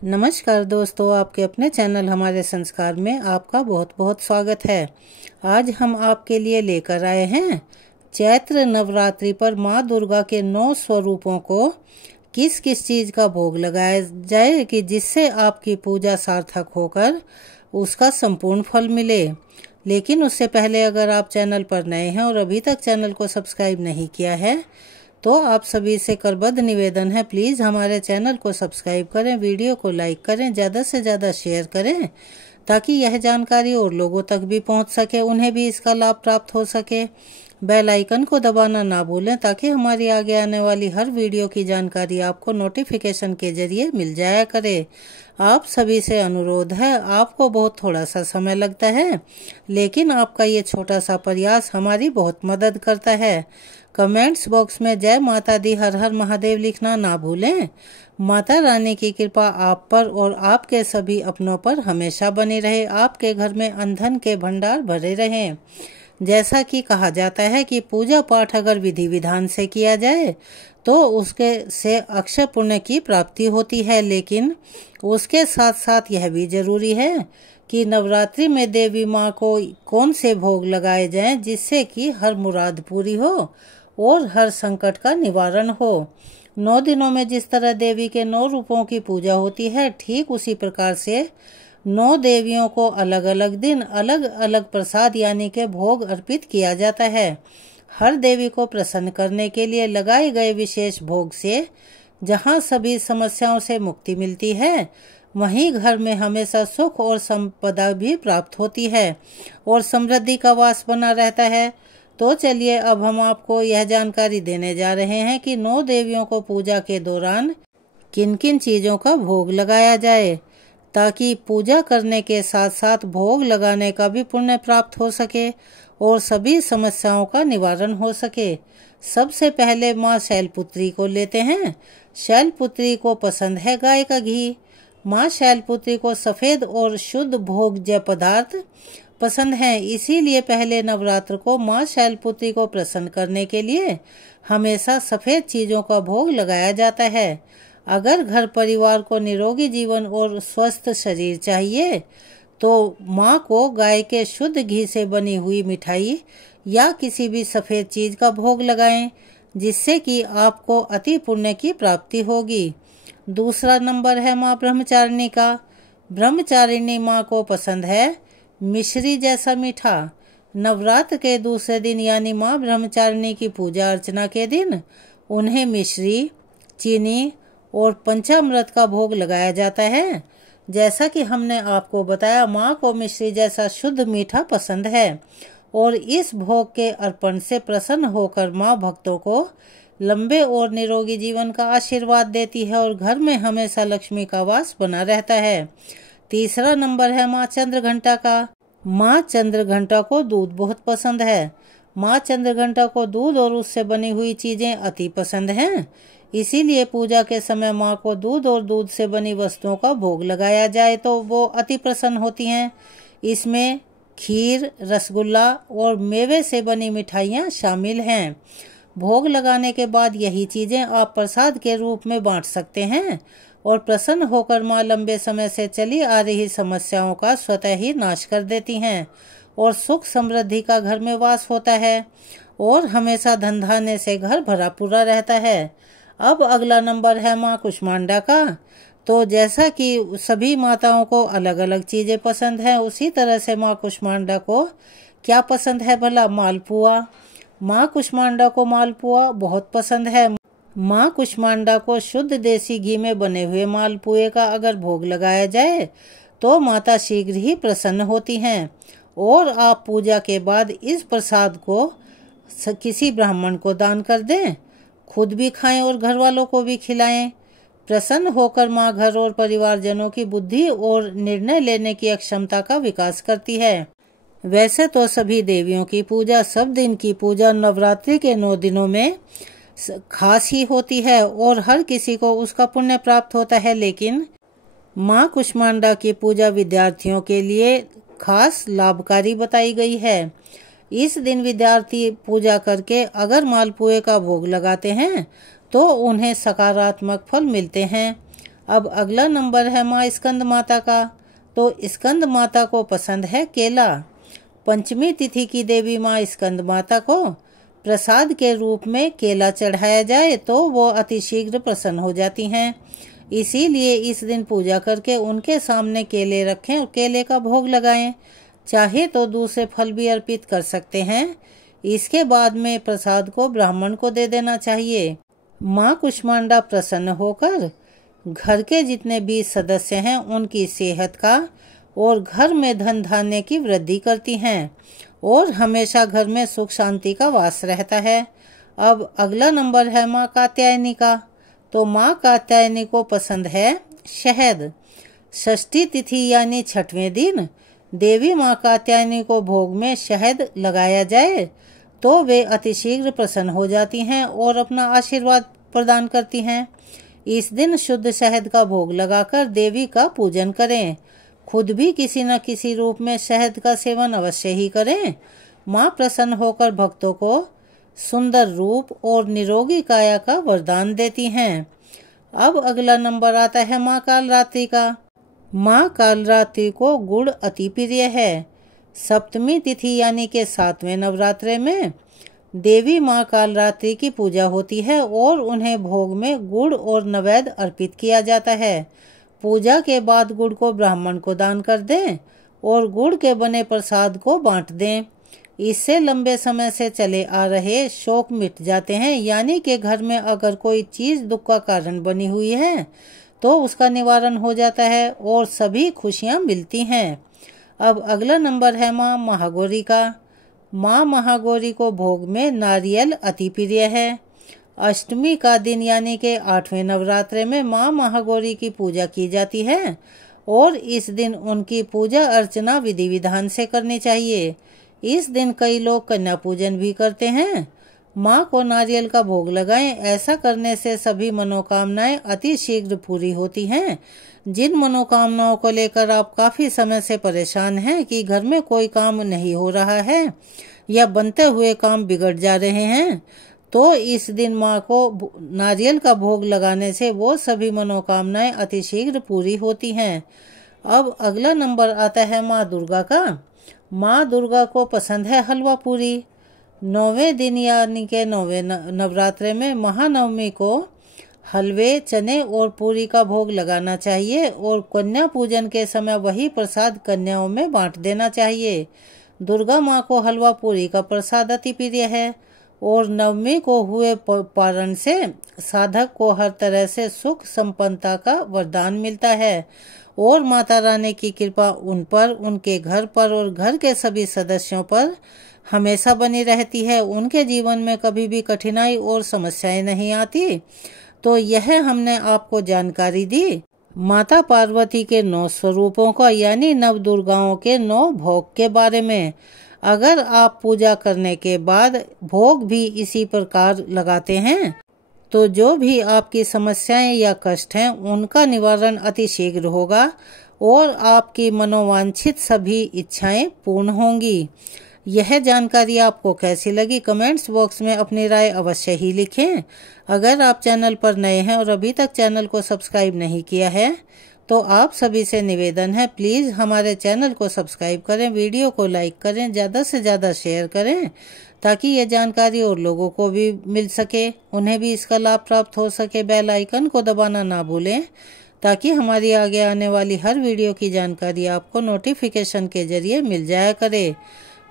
नमस्कार दोस्तों, आपके अपने चैनल हमारे संस्कार में आपका बहुत बहुत स्वागत है। आज हम आपके लिए लेकर आए हैं चैत्र नवरात्रि पर माँ दुर्गा के 9 स्वरूपों को किस किस चीज़ का भोग लगाया जाए कि जिससे आपकी पूजा सार्थक होकर उसका संपूर्ण फल मिले। लेकिन उससे पहले अगर आप चैनल पर नए हैं और अभी तक चैनल को सब्सक्राइब नहीं किया है तो आप सभी से करबद्ध निवेदन है, प्लीज़ हमारे चैनल को सब्सक्राइब करें, वीडियो को लाइक करें, ज़्यादा से ज़्यादा शेयर करें ताकि यह जानकारी और लोगों तक भी पहुंच सके, उन्हें भी इसका लाभ प्राप्त हो सके। बेल आइकन को दबाना ना भूलें ताकि हमारी आगे आने वाली हर वीडियो की जानकारी आपको नोटिफिकेशन के जरिए मिल जाया करे। आप सभी से अनुरोध है, आपको बहुत थोड़ा सा समय लगता है लेकिन आपका ये छोटा सा प्रयास हमारी बहुत मदद करता है। कमेंट्स बॉक्स में जय माता दी हर हर महादेव लिखना ना भूलें। माता रानी की कृपा आप पर और आपके सभी अपनों पर हमेशा बनी रहे, आपके घर में अन्न के भंडार भरे रहें। जैसा कि कहा जाता है कि पूजा पाठ अगर विधि विधान से किया जाए तो उसके से अक्षय पुण्य की प्राप्ति होती है, लेकिन उसके साथ साथ यह भी जरूरी है कि नवरात्रि में देवी माँ को कौन से भोग लगाए जाएं जिससे कि हर मुराद पूरी हो और हर संकट का निवारण हो। 9 दिनों में जिस तरह देवी के 9 रूपों की पूजा होती है, ठीक उसी प्रकार से 9 देवियों को अलग अलग दिन अलग अलग प्रसाद यानी के भोग अर्पित किया जाता है। हर देवी को प्रसन्न करने के लिए लगाए गए विशेष भोग से जहाँ सभी समस्याओं से मुक्ति मिलती है, वहीं घर में हमेशा सुख और संपदा भी प्राप्त होती है और समृद्धि का वास बना रहता है। तो चलिए अब हम आपको यह जानकारी देने जा रहे हैं कि 9 देवियों को पूजा के दौरान किन किन चीज़ों का भोग लगाया जाए ताकि पूजा करने के साथ साथ भोग लगाने का भी पुण्य प्राप्त हो सके और सभी समस्याओं का निवारण हो सके। सबसे पहले माँ शैलपुत्री को लेते हैं। शैलपुत्री को पसंद है गाय का घी। माँ शैलपुत्री को सफ़ेद और शुद्ध भोज्य पदार्थ पसंद है, इसीलिए पहले नवरात्र को माँ शैलपुत्री को प्रसन्न करने के लिए हमेशा सफ़ेद चीज़ों का भोग लगाया जाता है। अगर घर परिवार को निरोगी जीवन और स्वस्थ शरीर चाहिए तो माँ को गाय के शुद्ध घी से बनी हुई मिठाई या किसी भी सफ़ेद चीज़ का भोग लगाएं जिससे कि आपको अति पुण्य की प्राप्ति होगी। दूसरा नंबर है माँ ब्रह्मचारिणी का। ब्रह्मचारिणी माँ को पसंद है मिश्री जैसा मीठा। नवरात्र के दूसरे दिन यानी माँ ब्रह्मचारिणी की पूजा अर्चना के दिन उन्हें मिश्री, चीनी और पंचामृत का भोग लगाया जाता है। जैसा कि हमने आपको बताया, माँ को मिश्री जैसा शुद्ध मीठा पसंद है और इस भोग के अर्पण से प्रसन्न होकर माँ भक्तों को लंबे और निरोगी जीवन का आशीर्वाद देती है और घर में हमेशा लक्ष्मी का वास बना रहता है। तीसरा नंबर है माँ चंद्रघंटा का। माँ चंद्रघंटा को दूध बहुत पसंद है। माँ चंद्रघंटा को दूध और उससे बनी हुई चीजें अति पसंद हैं, इसीलिए पूजा के समय माँ को दूध और दूध से बनी वस्तुओं का भोग लगाया जाए तो वो अति प्रसन्न होती हैं। इसमें खीर, रसगुल्ला और मेवे से बनी मिठाइयाँ शामिल हैं। भोग लगाने के बाद यही चीजें आप प्रसाद के रूप में बांट सकते हैं और प्रसन्न होकर माँ लंबे समय से चली आ रही समस्याओं का स्वतः ही नाश कर देती हैं और सुख समृद्धि का घर में वास होता है और हमेशा धन धान्य से घर भरा पूरा रहता है। अब अगला नंबर है माँ कुष्मांडा का। तो जैसा कि सभी माताओं को अलग अलग चीज़ें पसंद हैं, उसी तरह से माँ कुष्मांडा को क्या पसंद है भला? मालपुआ। माँ कुष्मांडा को मालपुआ बहुत पसंद है। माँ कुष्मांडा को शुद्ध देसी घी में बने हुए मालपुए का अगर भोग लगाया जाए तो माता शीघ्र ही प्रसन्न होती हैं और आप पूजा के बाद इस प्रसाद को किसी ब्राह्मण को दान कर दें, खुद भी खाएं और घर वालों को भी खिलाएं। प्रसन्न होकर माँ घर और परिवारजनों की बुद्धि और निर्णय लेने की क्षमता का विकास करती है। वैसे तो सभी देवियों की पूजा, सब दिन की पूजा नवरात्रि के 9 दिनों में खास ही होती है और हर किसी को उसका पुण्य प्राप्त होता है, लेकिन माँ कुष्मांडा की पूजा विद्यार्थियों के लिए खास लाभकारी बताई गई है। इस दिन विद्यार्थी पूजा करके अगर मालपुए का भोग लगाते हैं तो उन्हें सकारात्मक फल मिलते हैं। अब अगला नंबर है माँ स्कंद माता का। तो स्कंद माता को पसंद है केला। पंचमी तिथि की देवी माँ स्कंद माता को प्रसाद के रूप में केला चढ़ाया जाए तो वो अतिशीघ्र प्रसन्न हो जाती हैं। इसीलिए इस दिन पूजा करके उनके सामने केले रखें और केले का भोग लगाएं। चाहे तो दूसरे फल भी अर्पित कर सकते हैं। इसके बाद में प्रसाद को ब्राह्मण को दे देना चाहिए। माँ कुष्मांडा प्रसन्न होकर घर के जितने भी सदस्य हैं उनकी सेहत का और घर में धन धान्य की वृद्धि करती हैं और हमेशा घर में सुख शांति का वास रहता है। अब अगला नंबर है माँ कात्यायनी का। तो माँ कात्यायनी को पसंद है शहद। षष्ठी तिथि यानी 6वें दिन देवी माँ कात्यायनी को भोग में शहद लगाया जाए तो वे अतिशीघ्र प्रसन्न हो जाती हैं और अपना आशीर्वाद प्रदान करती हैं। इस दिन शुद्ध शहद का भोग लगाकर देवी का पूजन करें। खुद भी किसी न किसी रूप में शहद का सेवन अवश्य ही करें। माँ प्रसन्न होकर भक्तों को सुंदर रूप और निरोगी काया का वरदान देती हैं। अब अगला नंबर आता है माँ कालरात्रि का। माँ कालरात्रि को गुड़ अति प्रिय है। सप्तमी तिथि यानी के 7वें नवरात्रे में देवी माँ कालरात्रि की पूजा होती है और उन्हें भोग में गुड़ और नैवेद्य अर्पित किया जाता है। पूजा के बाद गुड़ को ब्राह्मण को दान कर दें और गुड़ के बने प्रसाद को बांट दें। इससे लंबे समय से चले आ रहे शोक मिट जाते हैं, यानी कि घर में अगर कोई चीज दुख का कारण बनी हुई है तो उसका निवारण हो जाता है और सभी खुशियां मिलती हैं। अब अगला नंबर है माँ महागौरी का। माँ महागौरी को भोग में नारियल अति प्रिय है। अष्टमी का दिन यानी के 8वें नवरात्रे में माँ महागौरी की पूजा की जाती है और इस दिन उनकी पूजा अर्चना विधि विधान से करनी चाहिए। इस दिन कई लोग कन्या पूजन भी करते हैं। माँ को नारियल का भोग लगाएं। ऐसा करने से सभी मनोकामनाएं अति शीघ्र पूरी होती हैं। जिन मनोकामनाओं को लेकर आप काफी समय से परेशान हैं कि घर में कोई काम नहीं हो रहा है या बनते हुए काम बिगड़ जा रहे हैं, तो इस दिन माँ को नारियल का भोग लगाने से वो सभी मनोकामनाएं अतिशीघ्र पूरी होती हैं। अब अगला नंबर आता है माँ दुर्गा का। माँ दुर्गा को पसंद है हलवा पूरी। 9वें दिन यानी के 9वें नवरात्रे में महानवमी को हलवे, चने और पूरी का भोग लगाना चाहिए और कन्या पूजन के समय वही प्रसाद कन्याओं में बांट देना चाहिए। दुर्गा माँ को हलवा पूरी का प्रसाद अति प्रिय है और नवमी को हुए पारण से साधक को हर तरह से सुख संपन्नता का वरदान मिलता है और माता रानी की कृपा उन पर, उनके घर पर और घर के सभी सदस्यों पर हमेशा बनी रहती है। उनके जीवन में कभी भी कठिनाई और समस्याएं नहीं आती। तो यह हमने आपको जानकारी दी माता पार्वती के 9 स्वरूपों का यानी नव दुर्गाओं के 9 भोग के बारे में। अगर आप पूजा करने के बाद भोग भी इसी प्रकार लगाते हैं तो जो भी आपकी समस्याएं या कष्ट हैं उनका निवारण अति शीघ्र होगा और आपकी मनोवांछित सभी इच्छाएं पूर्ण होंगी। यह जानकारी आपको कैसी लगी कमेंट्स बॉक्स में अपनी राय अवश्य ही लिखें। अगर आप चैनल पर नए हैं और अभी तक चैनल को सब्सक्राइब नहीं किया है तो आप सभी से निवेदन है प्लीज़ हमारे चैनल को सब्सक्राइब करें, वीडियो को लाइक करें, ज़्यादा से ज़्यादा शेयर करें ताकि ये जानकारी और लोगों को भी मिल सके, उन्हें भी इसका लाभ प्राप्त हो सके। बेल आइकन को दबाना ना भूलें ताकि हमारी आगे आने वाली हर वीडियो की जानकारी आपको नोटिफिकेशन के जरिए मिल जाया करे।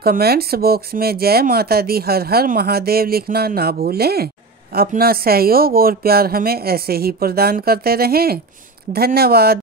कमेंट्स बॉक्स में जय माता दी, हर हर महादेव लिखना ना भूलें। अपना सहयोग और प्यार हमें ऐसे ही प्रदान करते रहें। धन्यवाद।